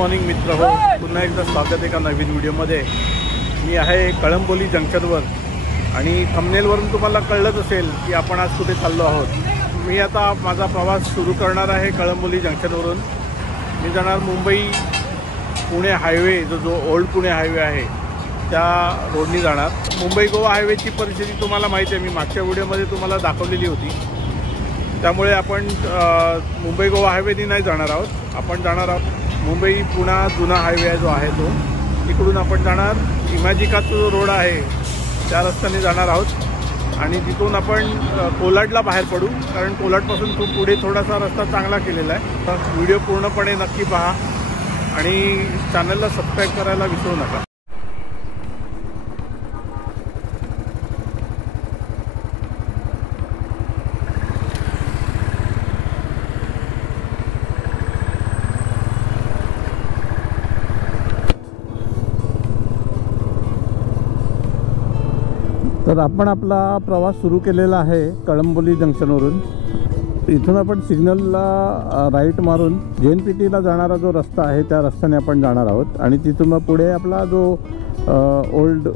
Morning मित्र हो, पुन्हा एकदा स्वागत एका नवीन व्हिडिओमध्ये। मी आहे कळंबोली जंक्शनवर आणि थंबनेलवरून तुम्हाला कळलंच असेल की आपण आज कुठे चाललो आहोत। मी आता माझा प्रवास सुरू करणार आहे कळंबोली जंक्शनवरून। मी जाणार मुंबई पुणे हायवे, जो ओल्ड पुणे हायवे आहे त्या रोडनी जाणार। मुंबई गोवा हायवेची परिस्थिती तुम्हाला माहिती आहे, मी मागच्या व्हिडिओमध्ये तुम्हाला दाखवलेली होती। त्यामुळे आपण मुंबई गोवा हायवेनी नाही जाणार आहोत, आपण जाणार आहोत मुंबई पुणे जुना हायवे जो आहे तो, तिकडून आपण जाणार इमॅजिकाचा जो रोड आहे त्या रस्त्याने जाणार आहोत आणि तिथून आपण कोलाडला बाहेर पडू, कारण कोलाडपासून खूप पुढे थोडासा रस्ता चांगला केलेला आहे। व्हिडिओ पूर्णपणे नक्की पहा आणि चॅनलला सबस्क्राईब करायला विसरू नका। तर आपण आपला प्रवास सुरू केलेला आहे कळंबोली जंक्शनवरून। इथून आपण सिग्नलला राईट मारून JNPTला जाणारा जो रस्ता आहे त्या रस्त्याने आपण जाणार आहोत आणि तिथून मग पुढे आपला जो ओल्ड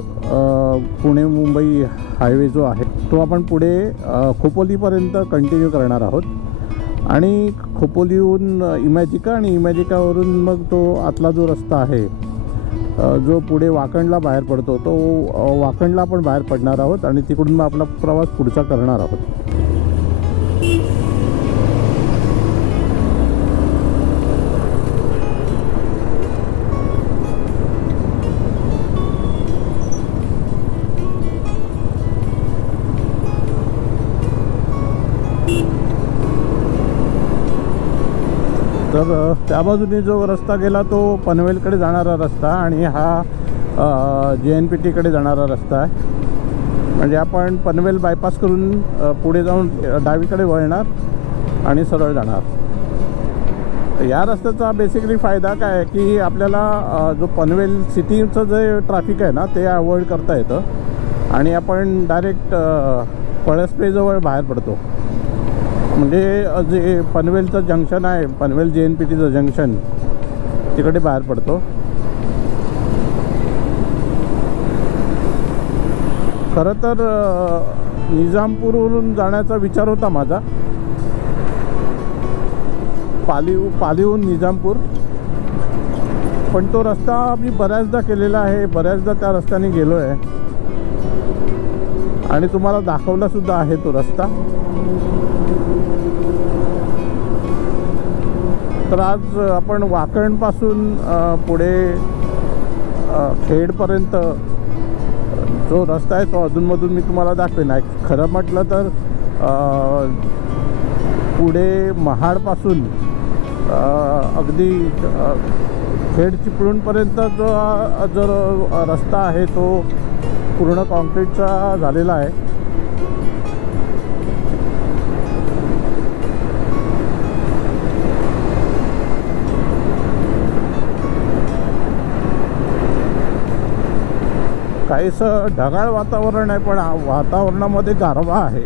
पुणे मुंबई हायवे जो आहे तो आपण पुढे खोपोलीपर्यंत कंटिन्यू करणार आहोत आणि खोपोलीहून इमॅजिका आणि इमॅजिकावरून मग तो आतला जो रस्ता आहे जो पुढे वाकणला बाहेर पडतो तो वाकणला आपण बाहेर पडणार आहोत आणि तिकडून मग आपला प्रवास पुढचा करणार आहोत। तर त्या बाजूने जो रस्ता गेला तो पनवेलकडे जाणारा रस्ता आणि हा JNPTकडे जाणारा रस्ता आहे। म्हणजे आपण पनवेल बायपास करून पुढे जाऊन डावीकडे वळणार आणि सरळ जाणार। या रस्त्याचा बेसिकली फायदा काय आहे की आपल्याला जो पनवेल सिटीचं जे ट्रॅफिक आहे ना ते अवॉइड करता येतं आणि आपण डायरेक्ट पळसपेजवळ बाहेर पडतो। म्हणजे जे पनवेलचं जंक्शन आहे, पनवेल JNPTचं जंक्शन, तिकडे बाहेर पडतो। खरं तर निजामपूरवरून जाण्याचा विचार होता माझा, पालीहून निजामपूर, पण तो रस्ता मी बऱ्याचदा केलेला आहे, बऱ्याचदा त्या रस्त्याने गेलो आहे आणि तुम्हाला दाखवलासुद्धा आहे तो रस्ता। तर आज आपण वाकणपासून पुढे खेडपर्यंत जो रस्ता आहे तो अधूनमधून मी तुम्हाला दाखवेन। खरं म्हटलं तर पुढे महाडपासून अगदी खेड चिपळूणपर्यंत जो रस्ता आहे तो पूर्ण कॉन्क्रीटचा झालेला आहे। काहीसं ढगाळ वातावरण आहे पण वातावरणामध्ये गारवा आहे।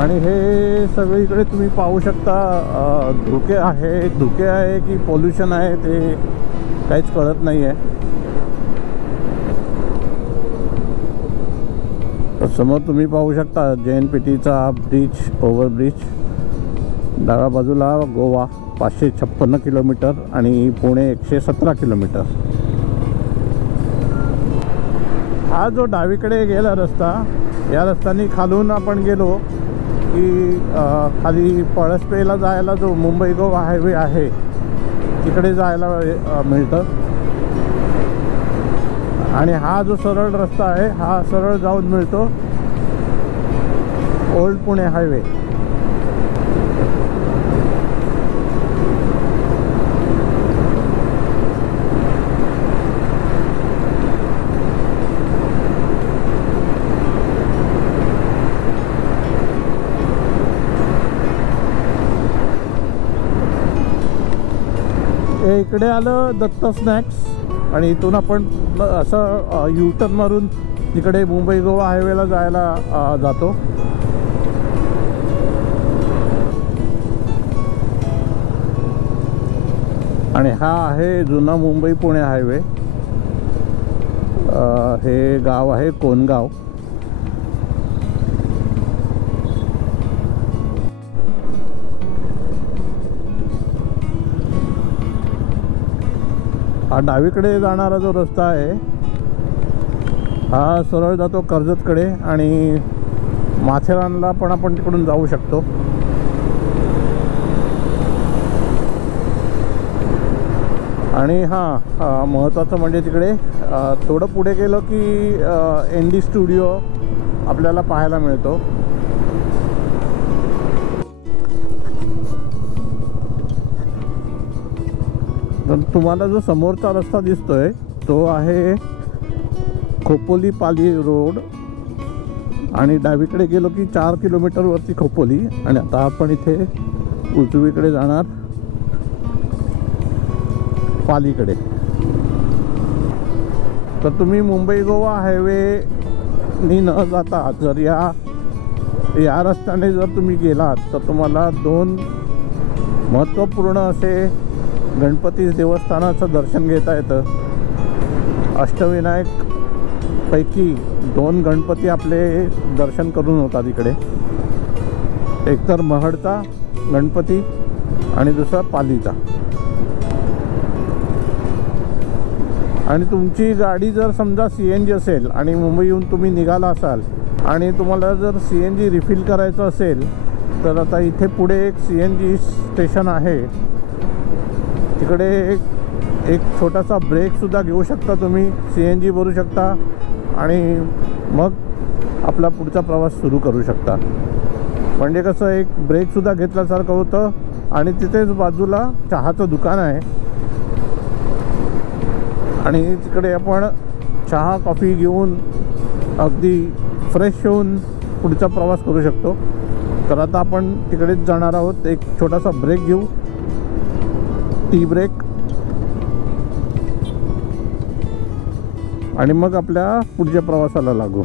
आणि हे सगळीकडे तुम्ही पाहू शकता धुके आहे की पोल्युशन आहे ते काहीच कळत नाही आहे। समोर तुम्ही पाहू शकता JNPTचा ब्रिज, ओव्हरब्रिज, डाव्या बाजूला गोवा 556 किलोमीटर आणि पुणे 117 किलोमीटर। हा जो डावीकडे गेला रस्ता, या रस्त्याने खालून आपण गेलो की खाली पळसपेला जायला जो मुंबई गोवा हायवे आहे तिकडे जायला मिळतं आणि हा जो सरळ रस्ता आहे हा सरळ जाऊन मिळतो ओल्ड पुणे हायवे। इकडे आलं दत्त स्नॅक्स आणि इथून आपण असं U-टर्न मारून तिकडे मुंबई गोवा हायवेला जायला जातो। आणि हा आहे जुना मुंबई पुणे हायवे. हे गाव आहे कोणगाव. हा डावीकडे जाणारा जो रस्ता आहे हा सरळ जातो कर्जतकडे आणि माथेरानला पण आपण तिकडून जाऊ शकतो. आणि हां, महत्त्वाचं म्हणजे तिकडे थोडं पुढे गेलं की ND स्टुडिओ आपल्याला पाहायला मिळतो. तर तुम्हाला जो समोरचा रस्ता दिसतोय तो आहे खोपोली पाली रोड आणि डावीकडे गेलो की 4 किलोमीटरवरती खोपोली. आणि आता आपण इथे उजवीकडे जाणार पालीकडे. तर तुम्ही मुंबई गोवा हायवेनी न जाता जर या रस्त्याने जर तुम्ही गेलात तर तुम्हाला 2 महत्त्वपूर्ण असे गणपती देवस्थानाचं दर्शन घेता येतं. अष्टविनायक पैकी 2 गणपती आपले दर्शन करून होतात इकडे. एक तर महडचा गणपती आणि दुसरा पालीचा. आणि तुमची गाडी जर समजा CNG असेल आणि मुंबईहून तुम्ही निघाला असाल आणि तुम्हाला जर CNG रिफिल करायचं असेल तर आता इथे पुढे एक CNG स्टेशन आहे. तिकडे एक छोटासा ब्रेकसुद्धा घेऊ शकता तुम्ही. CNG भरू शकता आणि मग आपला पुढचा प्रवास सुरू करू शकता. म्हणजे कसं एक ब्रेकसुद्धा घेतल्यासारखं होतं. आणि तिथेच बाजूला चहाचं दुकान आहे आणि तिकडे आपण चहा कॉफी घेऊन अगदी फ्रेश होऊन पुढचा प्रवास करू शकतो. तर आता आपण तिकडेच जाणार आहोत. एक छोटासा ब्रेक घेऊ, टी ब्रेक, आणि मग आपल्या पुढच्या प्रवासाला लागू.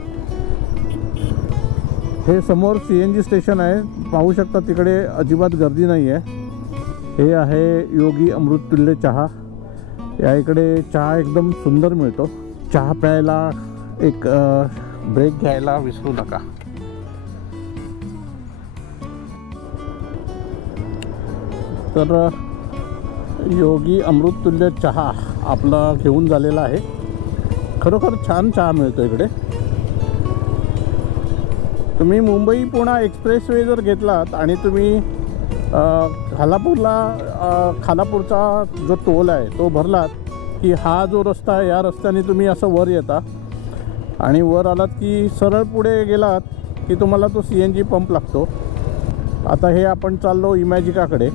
हे समोर CNG स्टेशन आहे, पाहू शकता. तिकडे अजिबात गर्दी नाही आहे. हे आहे योगी अमृततुल्य चहा. या इकडे चहा एकदम सुंदर मिळतो. चहा प्यायला एक ब्रेक घ्यायला विसरू नका. तर योगी अमृततुल्य चहा आपला घेऊन झालेला आहे. खरोखर छान चहा मिळतो इकडे. तुम्ही मुंबई पुणे एक्सप्रेसवे जर घेतलात आणि तुम्ही खालापूरचा जो टोल आहे तो भरलात की हा जो रस्ता आहे या रस्त्याने तुम्ही असं वर येता आणि वर आलात की सरळ पुढे गेलात की तुम्हाला तो CNG पंप लागतो. आता हे आपण चाललो इमॅजिकाकडे.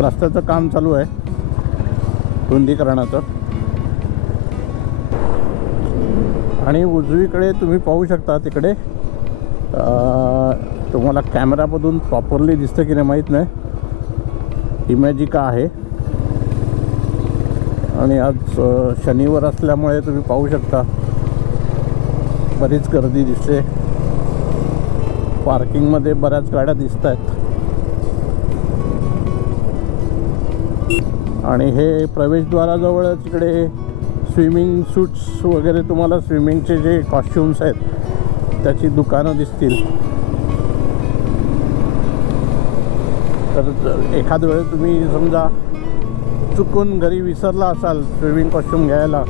रस्त्याचं काम चालू आहे रुंदीकरणाचं. आणि उजवीकडे तुम्ही पाहू शकता तिकडे तुम्हाला कॅमेरामधून प्रॉपरली दिसतं की नाही माहीत नाही, इमॅजिका आहे. आणि आज शनिवार असल्यामुळे तुम्ही पाहू शकता बरीच गर्दी दिसते. पार्किंगमध्ये बऱ्याच गाड्या दिसत आहेत. आणि हे प्रवेशद्वाराजवळच इकडे स्विमिंग सूट्स वगैरे तुम्हाला स्विमिंगचे जे कॉस्ट्युम्स आहेत त्याची दुकानं दिसतील. तर एखाद वेळ तुम्ही समजा चुकून घरी विसरला असाल स्विमिंग कॉस्ट्यूम घ्यायला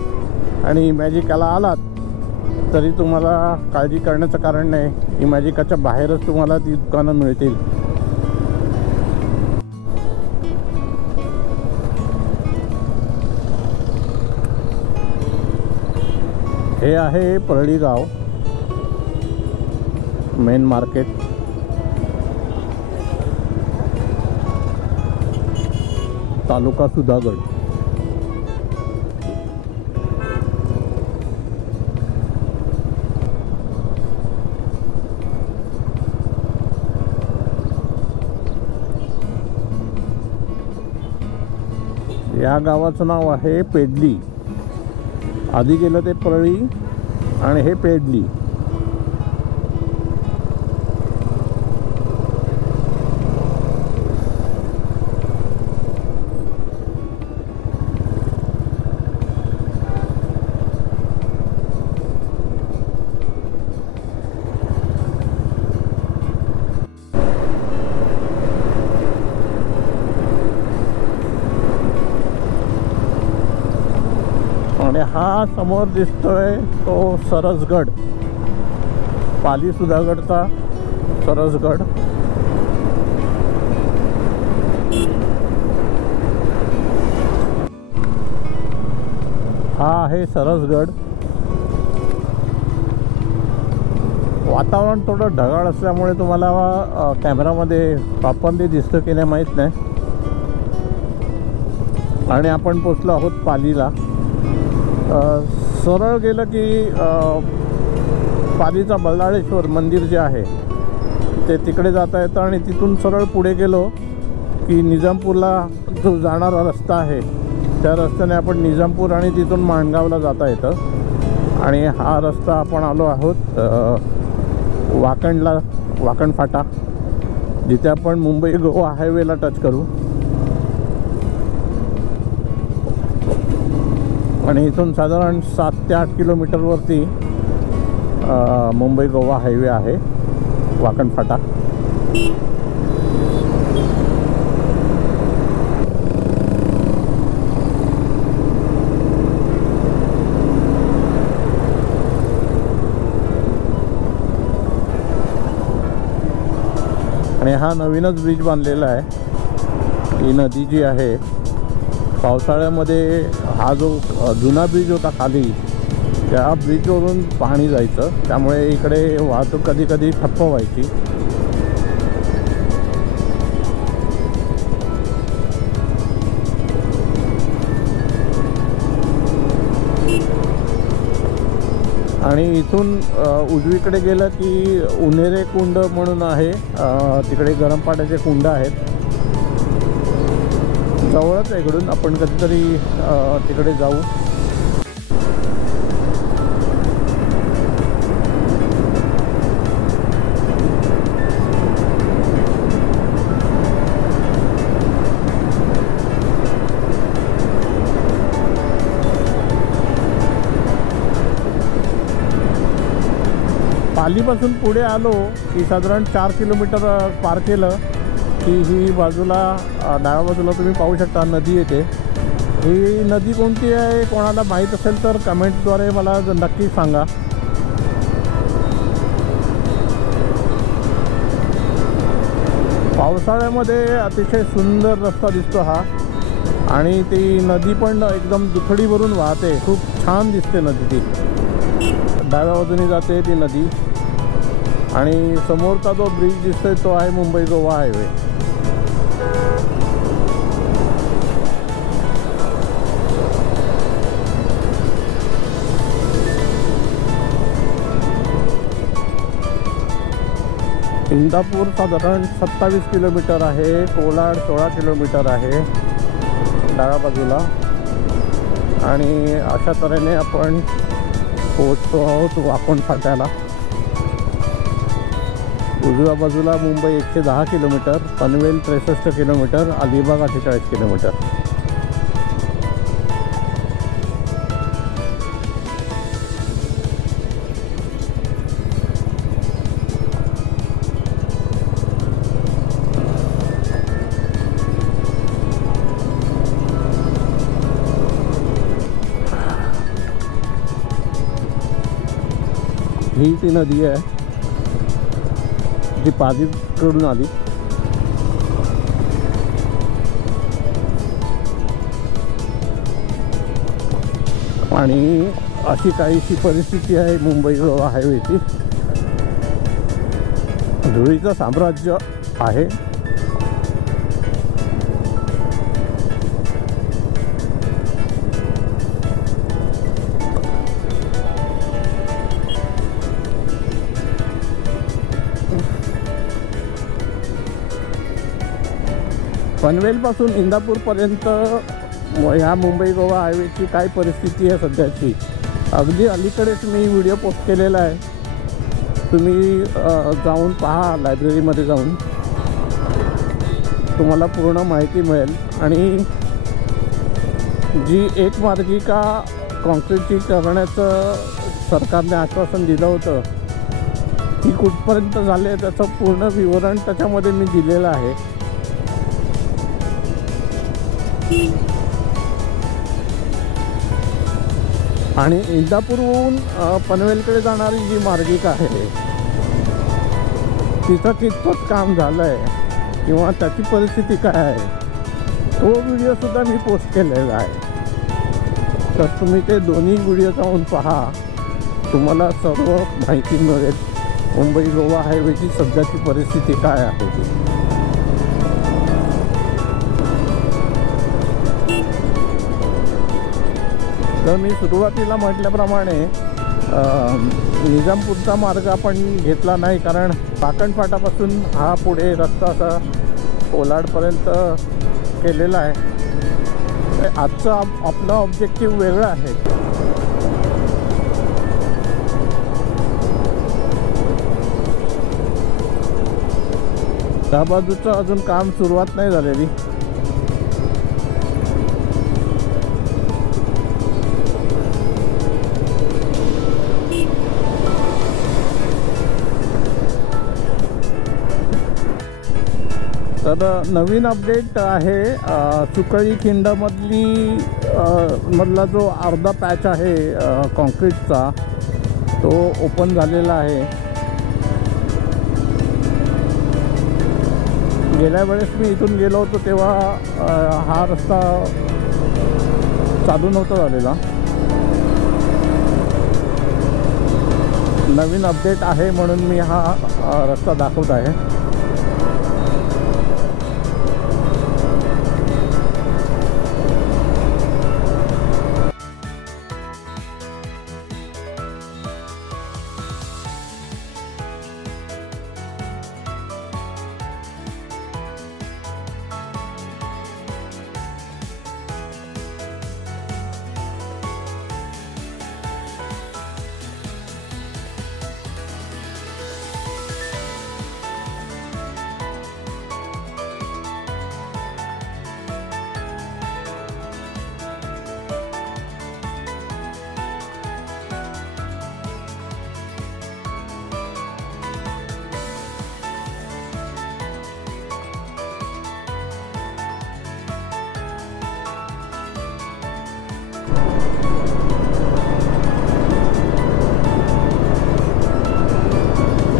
आणि इमॅजिकाला आलात तरी तुम्हाला काळजी करण्याचं कारण नाही. इमॅजिकाच्या बाहेरच तुम्हाला ती दुकानं मिळतील. हे आहे परळी गाव मेन मार्केट. तालुका सुधागड. या गावाचं नाव आहे पेडली. आधी गेलं ते परळी आणि हे पेडली. आणि हा समोर दिसतोय तो सरसगड, पाली सुधागडचा सरसगड. हा आहे सरसगड. वातावरण थोडं ढगाळ असल्यामुळे तुम्हाला कॅमेरामध्ये प्रॉपरली दिसतं की नाही माहीत नाही. आणि आपण पोचलो आहोत पालीला. सरळ गेलं की पालीचा बल्लाळेश्वर मंदिर जे आहे ते तिकडे जाता येतं आणि तिथून सरळ पुढे गेलो की निजामपूरला जो जाणारा रस्ता आहे त्या रस्त्याने आपण निजामपूर आणि तिथून माणगावला जाता येतं. आणि हा रस्ता आपण आलो आहोत वाकणला, वाकण फाटा, जिथे आपण मुंबई गोवा हायवेला टच करू. आणि इथून साधारण 7 ते 8 किलोमीटरवरती मुंबई गोवा हायवे आहे, वाकण फाटा. आणि हा नवीनच ब्रिज बांधलेला आहे. ही नदी जी आहे, पावसाळ्यामध्ये हा जो जुना ब्रिज होता खाली, त्या ब्रिजवरून पाणी जायचं, त्यामुळे इकडे वाहतूक कधी कधी ठप्प व्हायची. आणि इथून उजवीकडे गेलं की उन्हेरे कुंड म्हणून आहे, तिकडे गरम पाण्याचे कुंड आहेत. जवळच आहे इकडून, आपण कधीतरी तिकडे जाऊ. पालीपासून पुढे आलो की साधारण 4 किलोमीटर पार केलं की ही बाजूला, डाव्या बाजूला तुम्ही पाहू शकता नदी येते. ही नदी कोणती आहे कोणाला माहीत असेल तर कमेंटद्वारे मला नक्की सांगा. पावसाळ्यामध्ये अतिशय सुंदर रस्ता दिसतो हा. आणि ती नदी पण एकदम दुथडीवरून वाहते, खूप छान दिसते नदी ती. डाव्या बाजूने जाते ती नदी. आणि समोरचा जो ब्रिज दिसतोय तो आहे मुंबई गोवा हायवे. इंदापूर साधारण 27 किलोमीटर आहे, कोलाड 16 किलोमीटर आहे डाव्या बाजूला. आणि अशा तऱ्हेने आपण पोहोचतो आहोत वाकण फाट्याला. उजव्या बाजूला Mumbai 110 kilometre, Panvel 63 kilometre, Alibag 48 kilometre. ही ती नदी आहे जी पालीकडून आली. आणि अशी काहीशी परिस्थिती आहे मुंबई गोवा हायवेची. धुळीचं साम्राज्य आहे. पनवेलपासून इंदापूरपर्यंत ह्या मुंबई गोवा हायवेची काय परिस्थिती आहे सध्याची, अगदी अलीकडेच मी व्हिडिओ पोस्ट केलेला आहे. तुम्ही जाऊन पहा, लायब्ररीमध्ये जाऊन तुम्हाला पूर्ण माहिती मिळेल. आणि जी एकमार्गिका कॉन्क्रीटची करण्याचं सरकारने आश्वासन दिलं होतं, ती कुठपर्यंत झाले त्याचं पूर्ण विवरण त्याच्यामध्ये मी दिलेलं आहे. आणि इंदापूरहून पनवेलकडे जाणारी जी मार्गिका आहे तिचं कितपत काम झालं आहे किंवा त्याची परिस्थिती काय आहे तो व्हिडिओसुद्धा मी पोस्ट केलेला आहे. तर तुम्ही ते दोन्ही व्हिडिओ जाऊन पहा, तुम्हाला सर्व माहिती मिळेल मुंबई गोवा हायवेची सध्याची परिस्थिती काय आहे ती. तर मी सुरुवातीला म्हटल्याप्रमाणे निजामपूरचा मार्ग आपण घेतला नाही, कारण पाकण फाटापासून हा पुढे रस्ता असा कोलाडपर्यंत केलेला आहे. आजचा आपला ऑब्जेक्टिव्ह वेगळा आहे. त्या बाजूचं अजून काम सुरुवात नाही झालेली. तर नवीन अपडेट आहे, सुकळी खिंडमधली मधला जो अर्धा पॅच आहे कॉन्क्रीटचा तो ओपन झालेला आहे. गेल्या वेळेस मी इथून गेलो होतो तेव्हा हा रस्ता चालू नव्हता झालेला. नवीन अपडेट आहे म्हणून मी हा रस्ता दाखवत आहे.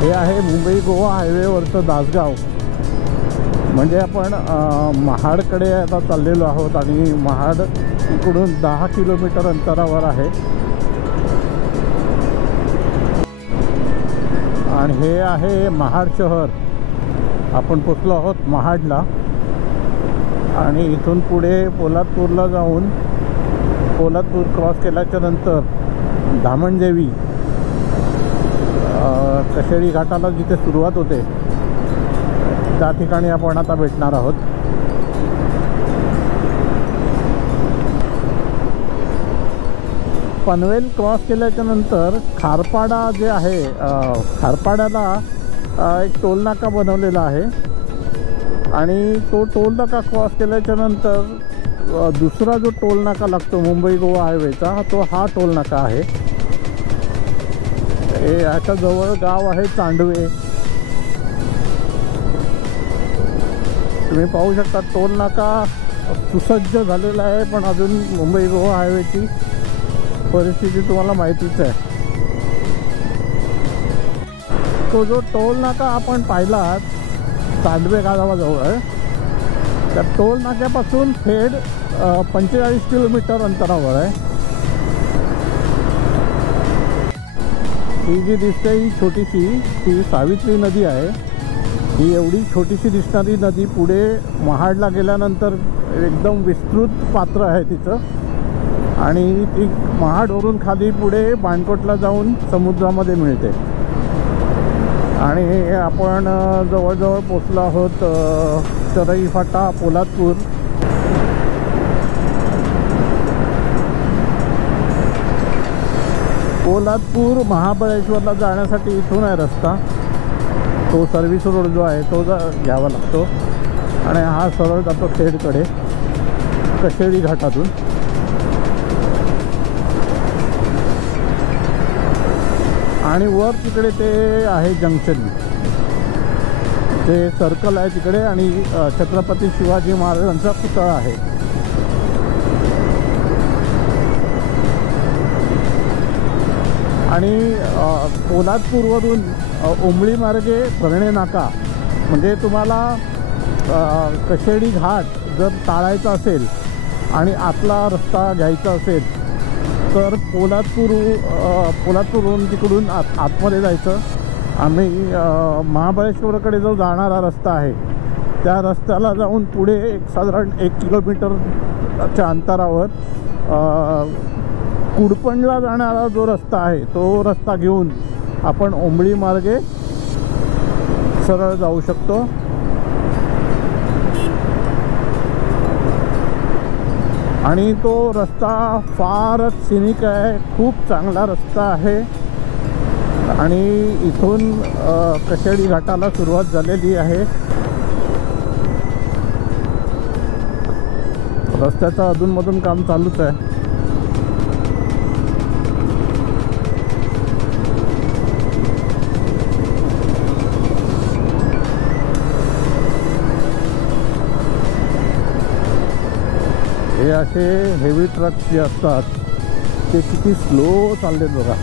हे आहे मुंबई गोवा हायवेवरचं दासगाव. म्हणजे आपण महाडकडे आता चाललेलो आहोत आणि महाड इकडून 10 किलोमीटर अंतरावर आहे. आणि हे आहे महाड शहर. आपण पोचलो आहोत महाडला आणि इथून पुढे पोलादपूरला जाऊन पोलादपूर क्रॉस केल्याच्या नंतर धामणदेवी कशेळी घाटाला जिथे सुरुवात होते त्या ठिकाणी आपण आता भेटणार आहोत. पनवेल क्रॉस केल्याच्या नंतर खारपाडा जे आहे, खारपाड्याला एक टोलनाका बनवलेला आहे आणि तो टोलनाका क्रॉस केल्याच्या नंतर दुसरा जो टोलनाका लागतो मुंबई गोवा हायवेचा तो हा टोलनाका आहे. याच्या जवळ गाव आहे चांडवे. तुम्ही पाहू शकता टोल नाका सुसज्ज झालेला आहे, पण अजून मुंबई गोवा हायवेची परिस्थिती तुम्हाला माहितीच आहे. तो जो टोल नाका आपण पाहिला चांडवे गावाजवळ आहे, त्या टोल नाक्यापासून थेट 45 किलोमीटर अंतरावर आहे. ही जी दिसते ही छोटीशी ती सावित्री नदी आहे. ही एवढी छोटीशी दिसणारी नदी पुढे महाडला गेल्यानंतर एकदम विस्तृत पात्र आहे तिचं आणि ती महाडवरून खाली पुढे बाणकोटला जाऊन समुद्रामध्ये मिळते. आणि आपण जवळजवळ पोचलो आहोत चरई फाटा पोलादपूर. पोलादपूर महाबळेश्वरला जाण्यासाठी इथून आहे रस्ता. तो सर्व्हिस रोड जो आहे तो घ्यावा लागतो आणि हा सरळ जातो खेडकडे कशेळी घाटातून. आणि वर तिकडे ते आहे जंक्शन, ते सर्कल आहे तिकडे आणि छत्रपती शिवाजी महाराजांचा पुतळा आहे. आणि पोलादपूरवरून उंबळी मार्गे भरणे नाका, म्हणजे तुम्हाला कशेडी घाट जर टाळायचा असेल आणि आतला रस्ता घ्यायचा असेल तर पोलादपूरवरून तिकडून आतमध्ये जायचं. आम्ही महाबळेश्वरकडे जो जाणारा रस्ता आहे त्या रस्त्याला जाऊन पुढे एक साधारण 1 किलोमीटरच्या अंतरावर कुडपणला जाणारा जो रस्ता आहे तो रस्ता घेऊन आपण उंबळी मार्गे सरळ जाऊ शकतो. आणि तो रस्ता फारच सिनिक आहे, खूप चांगला रस्ता आहे. आणि इथून कशेडी घाटाला सुरुवात झालेली आहे. रस्त्याचं अधूनमधून काम चालूच आहे. हे असे हेवी ट्रक्स जे असतात ते किती स्लो चाललेत बघा.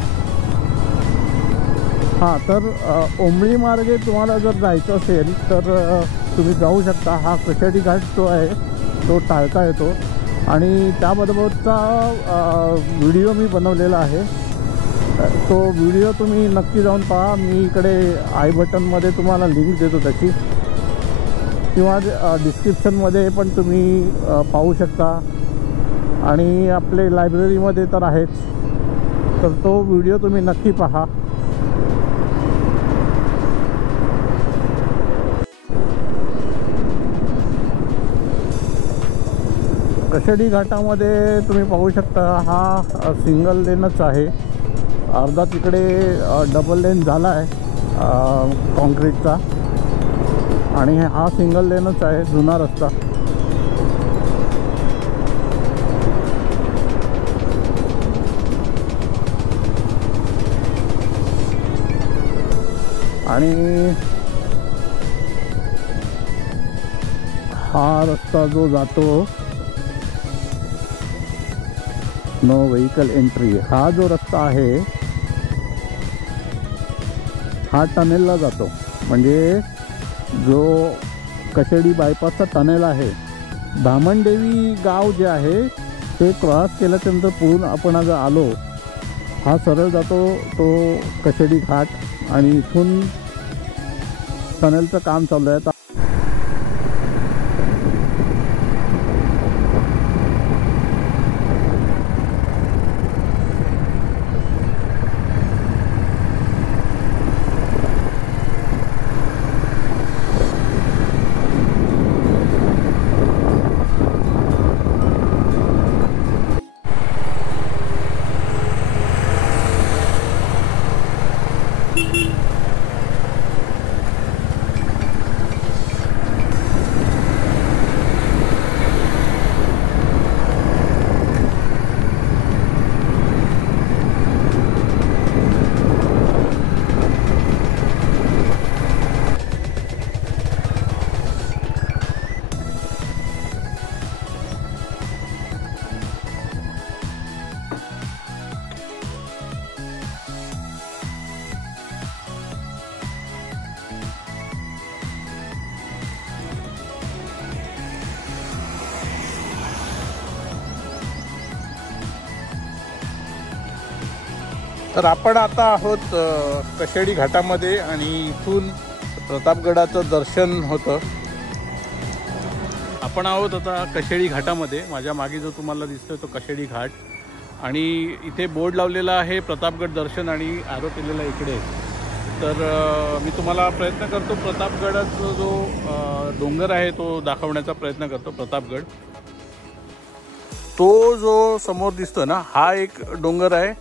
हां, तर उंबळी मार्गे तुम्हाला जर जायचं असेल तर तुम्ही जाऊ शकता. हा कशेडी घाट जो आहे तो टाळता येतो आणि त्याबरोबरचा व्हिडिओ मी बनवलेला आहे. तो व्हिडिओ तुम्ही नक्की जाऊन पहा. मी इकडे आय बटनमध्ये तुम्हाला लिंक देतो त्याची, किंवा डिस्क्रिप्शनमध्ये पण तुम्ही पाहू शकता. आणि आपले लायब्ररीमध्ये तर आहेच, तर तो व्हिडिओ तुम्ही नक्की पहा. कशेडी घाटामध्ये तुम्ही पाहू शकता हा सिंगल लेनच आहे. अर्धा तिकडे डबल लेन झाला आहे कॉन्क्रीटचा, आणि हा सिंगल लेनच आहे जुना रस्ता. आणि हा रस्ता जो जातो नो व्हेकल एंट्री, हा जो रस्ता आहे हा टनेलला जातो. म्हणजे जो कशेडी बायपासचा टनेल आहे, धामणदेवी गाव जे आहे ते क्रॉस केल्यानंतर पुढून आपण आज आलो, हा सरळ जातो तो कशेडी घाट, आणि इथून टनेलचं काम चालू आहे. तर आपण आता आहोत कशेडी घाटामध्ये, आणि इथून प्रतापगडाचं दर्शन होतं. आपण आहोत आता कशेडी घाटामध्ये. माझ्या मागे जो तुम्हाला दिसतोय तो कशेडी घाट, आणि इथे बोर्ड लावलेला आहे प्रतापगड दर्शन आणि ॲरो केलेला इकडे. तर मी तुम्हाला प्रयत्न करतो प्रतापगडाचा जो डोंगर आहे तो दाखवण्याचा प्रयत्न करतो. प्रतापगड तो जो समोर दिसतो ना, हा एक डोंगर आहे,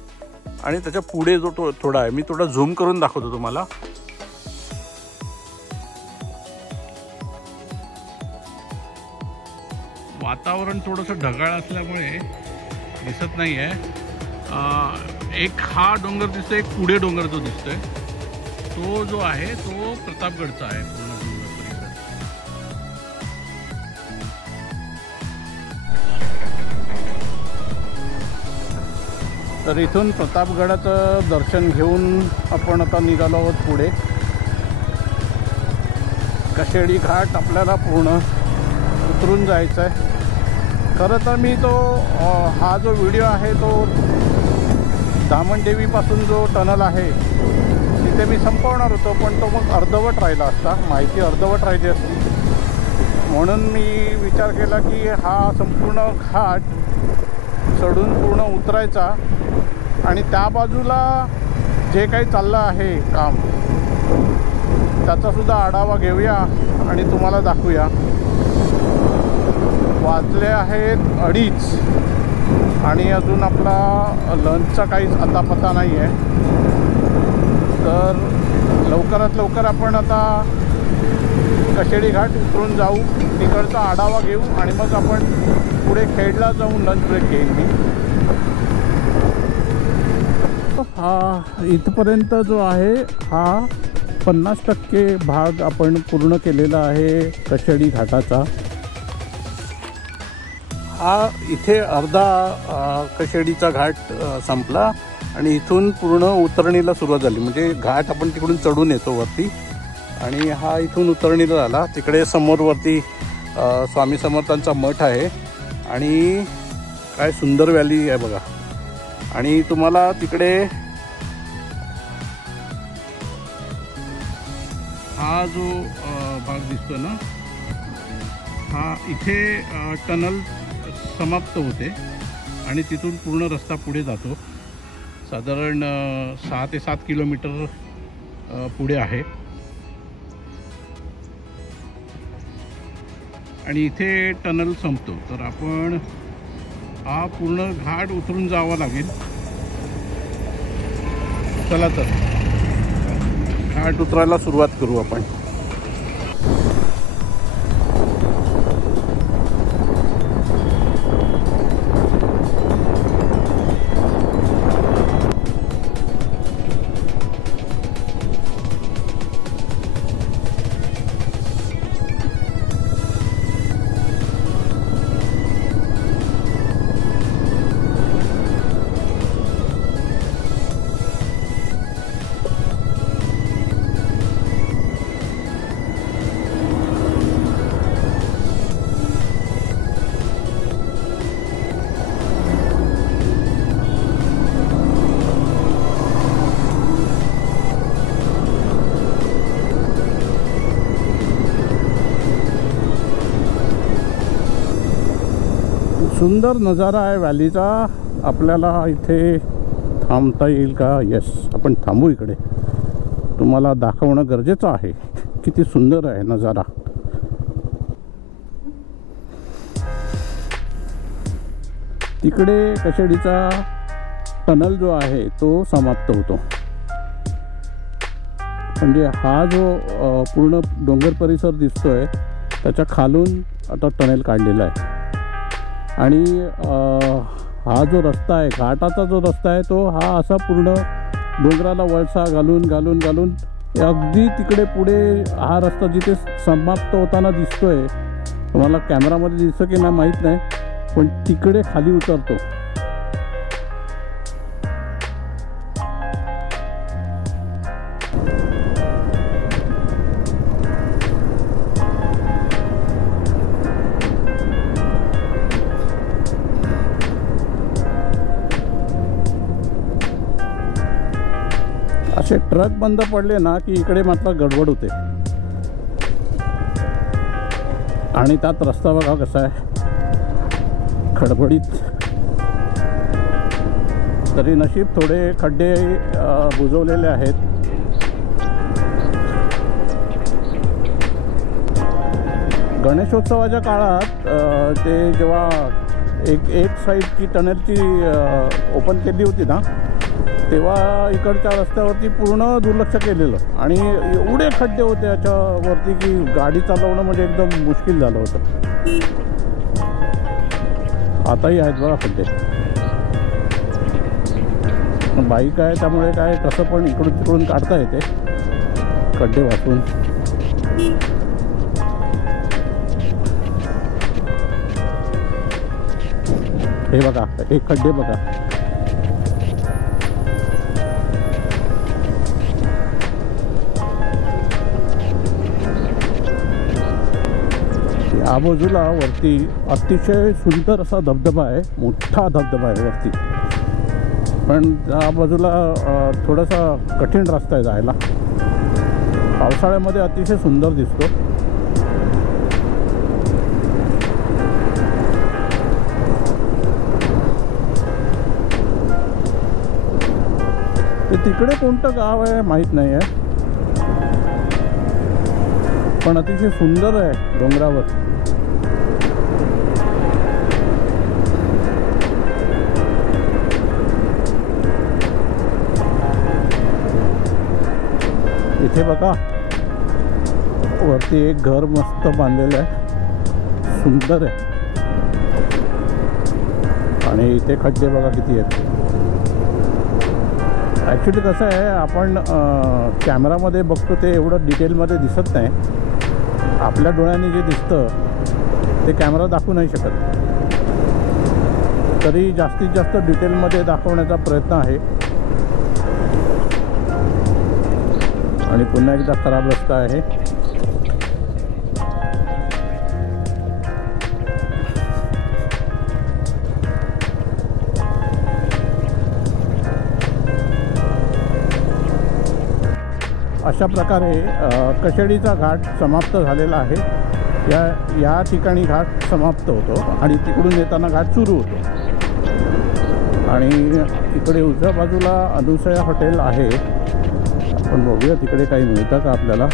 आणि त्याच्या पुढे जो थोडा आहे, मी थोडा झूम करून दाखवतो तुम्हाला. वातावरण थोडंसं ढगाळ असल्यामुळे दिसत नाही आहे. एक हा डोंगर दिसतोय, एक पुढे डोंगर जो दिसतोय तो जो आहे तो प्रतापगडचा आहे पूर्ण डोंगर परिसर. तर इथून प्रतापगडाचं दर्शन घेऊन आपण आता निघालो आहोत पुढे. कशेडी घाट आपल्याला पूर्ण उतरून जायचं आहे. खरं तर मी हा जो व्हिडिओ आहे तो दामनदेवीपासून जो टनल आहे तिथे मी संपवणार होतो, पण तो मग अर्धवट राहिला असता, माहिती अर्धवट राहिली असती. म्हणून मी विचार केला की हा संपूर्ण घाट चढून पूर्ण उतरायचा आणि त्या बाजूला जे काही चाललं आहे काम त्याचासुद्धा आढावा घेऊया आणि तुम्हाला दाखवूया. वाजले आहेत 2:30 आणि अजून आपला लंचचा काहीच अतापत्ता नाही आहे. तर लवकरात लवकर आपण आता कशेडी घाट उतरून जाऊ, तिकडचा आढावा घेऊ आणि मग आपण पुढे खेडला जाऊन लंच ब्रेक घेईन मी. हा इथपर्यंत जो आहे हा 50% भाग आपण पूर्ण केलेला आहे कशेडी घाटाचा. हा इथे अर्धा कशेडीचा घाट संपला आणि इथून पूर्ण उतरणीला सुरुवात झाली. म्हणजे घाट आपण तिकडून चढून येतो वरती आणि हा इथून उतरणीला झाला. तिकडे समोरवरती स्वामी समर्थांचा मठ आहे आणि काय सुंदर व्हॅली आहे बघा. आणि तुम्हाला तिकडे हा जो भाग दिसतो ना, हा इथे टनल समाप्त होते आणि तिथून पूर्ण रस्ता पुढे जातो. साधारण 6 ते 7 किलोमीटर पुढे आहे आणि इथे टनल संपतो. तर आपण हा पूर्ण घाट उतरून जावा लागेल. चला तर घाट उतरायला सुरुवात करू आपण. सुंदर नजारा आहे व्हॅलीचा. आपल्याला इथे थांबता येईल का? यस, आपण थांबू. इकडे तुम्हाला दाखवणं गरजेचं आहे किती सुंदर आहे नजारा. तिकडे कशेडीचा टनल जो आहे तो समाप्त होतो. म्हणजे हा जो पूर्ण डोंगर परिसर दिसतोय त्याच्या खालून आता टनेल काढलेला आहे. आणि हा जो रस्ता आहे, घाटाचा जो रस्ता आहे, तो हा असा पूर्ण डोंगराला वळसा घालून घालून घालून अगदी तिकडे पुढे हा रस्ता जिथे समाप्त होताना दिसतोय, तुम्हाला कॅमेरामध्ये दिसतं की नाही माहीत नाही, पण तिकडे खाली उतरतो. असे ट्रक बंद पडले ना की इकडे मात्र गडबड होते. आणि त्यात रस्ता बघा कसा आहे, खडबडीत. तरी नशीब थोडे खड्डे बुजवलेले आहेत. गणेशोत्सवाच्या काळात ते जेव्हा एक साईडची टनेलची ओपन केली होती ना, तेव्हा इकडच्या रस्त्यावरती पूर्ण दुर्लक्ष केलेलं आणि एवढे खड्डे होते याच्यावरती की गाडी चालवणं म्हणजे एकदम मुश्किल झालं होतं. आताही आहेत बघा खड्डे. बाईक आहे त्यामुळे काय कसं पण इकडून तिकडून काढता येते खड्डे वाचून. हे बघा, एक खड्डे बघा. ह्या बाजूला वरती अतिशय सुंदर असा धबधबा आहे, मोठा धबधबा आहे वरती, पण त्या बाजूला थोडासा कठीण रस्ता आहे जायला. पावसाळ्यामध्ये अतिशय सुंदर दिसतो. ते तिकडे कोणतं गाव आहे माहीत नाही आहे, पण अतिशय सुंदर आहे डोंगरावर. इथे बघा वरती एक घर मस्त बांधलेलं आहे, सुंदर आहे. आणि इथे खड्डे बघा किती आहेत. ॲक्च्युली कसं आहे, आपण कॅमेरामध्ये बघतो ते एवढं डिटेलमध्ये दिसत नाही. आपल्या डोळ्यांनी जे दिसतं ते कॅमेरा दाखवू नाही शकत. तरी जास्तीत जास्त डिटेलमध्ये दाखवण्याचा प्रयत्न आहे. आणि पुन्हा एकदा खराब रस्ता आहे. अशा प्रकारे कशेडीचा घाट समाप्त झालेला आहे. या ठिकाणी घाट समाप्त होतो आणि तिकडून येताना घाट सुरू होतो. आणि इकडे उजव्या बाजूला अनुसया हॉटेल आहे. आपण बघूया तिकडे काही मिळतं का आपल्याला.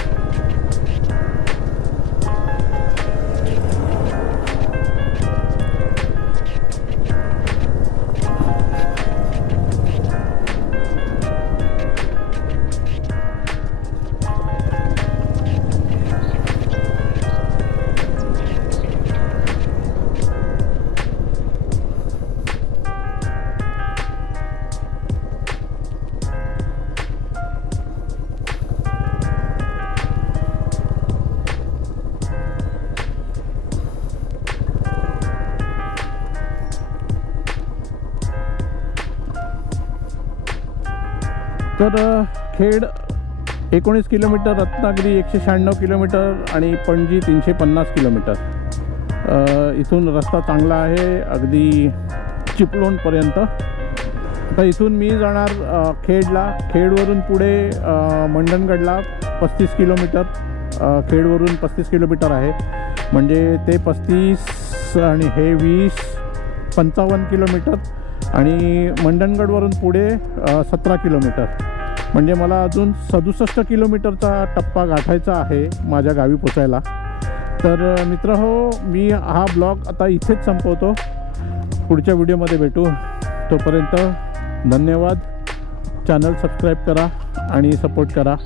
तर खेड 19 किलोमीटर, रत्नागिरी 196 किलोमीटर आणि पणजी 350 किलोमीटर. इथून रस्ता चांगला आहे अगदी चिपळूणपर्यंत. आता इथून मी जाणार खेडला. खेडवरून पुढे मंडणगडला 35 किलोमीटर. खेडवरून 35 किलोमीटर आहे, म्हणजे ते 35 आणि हे 20, 55 किलोमीटर. आणि मंडणगडवरून पुढे 17 किलोमीटर, म्हणजे मला अजून 67 किलोमीटरचा टप्पा गाठायचा आहे माझ्या गावी पोचायला. तर मित्रहो, मी हा ब्लॉग आता इथेच संपवतो. पुढच्या व्हिडिओमध्ये भेटू. तोपर्यंत धन्यवाद. चॅनल सबस्क्राईब करा आणि सपोर्ट करा.